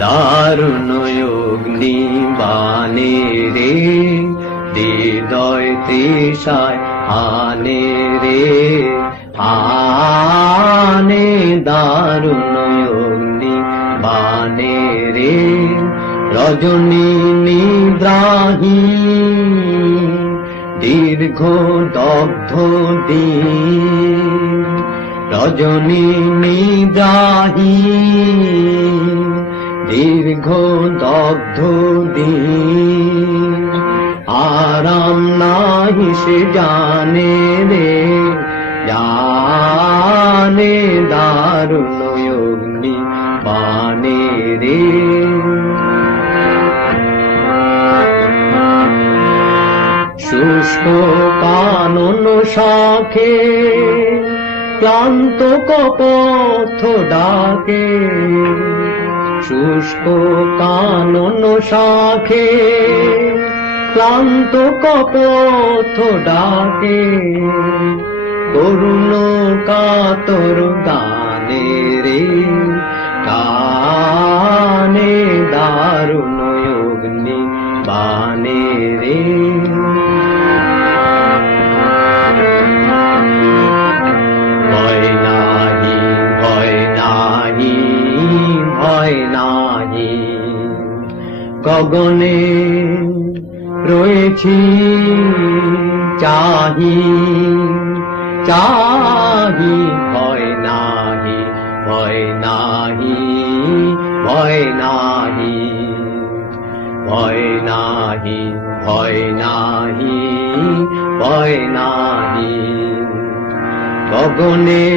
দারুণ অগ্নি বানে রে, হৃদয় তৃষায় আনে রে, আনে দারুণ অগ্নি বানে রে। রজনী নিদ্রাহীন দীর্ঘ দগ্ধ দিন, রজনী নিদ্রাহীন দীর্ঘ দগ্ধ দিন। আরাম নাহি সে জানে রে, জানে দারুণ অগ্নি বানে রে। শুষ্ক কানন শাখে ক্লান্ত কপোত ডাকে, শুষ্ক কানন শাখে ক্লান্ত কপোত ডাকে। করুণ কাতর গানে রে, কানে দারুণ অগ্নি বানে রে। ভয় নাহি, ভয় নাহি, ভয় নাহি, গগনে রয়েছি চাহি, চাহি। ভয় নাহি, ভয় নাহি, ভয় নাহি, ভয় নাহি, ভয় নাহি, ভয় নাহি। গগনে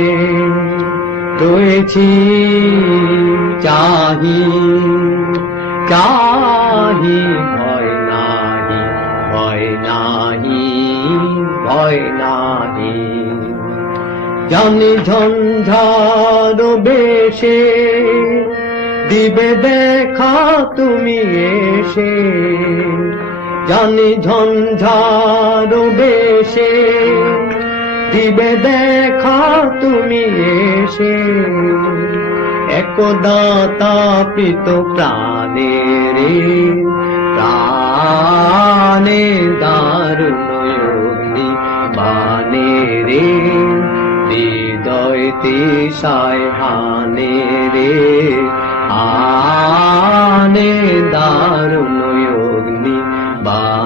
রয়েছি চাহি, চাহি। ভয় নাহি, ভয় নাহি, ভয় নাহি। জানি ঝঞ্ঝার বেশে দিবে দেখা তুমি এসে, জানি ঝঞ্ঝার বেশে দিবে দেখা তুমি এসে। একদা তাপিত প্রাণে রে, প্রাণে দারুণ অগ্নি বানে রে। হৃদয় তৃষায় হানে রে, আনে দারুণ অগ্নি বানে।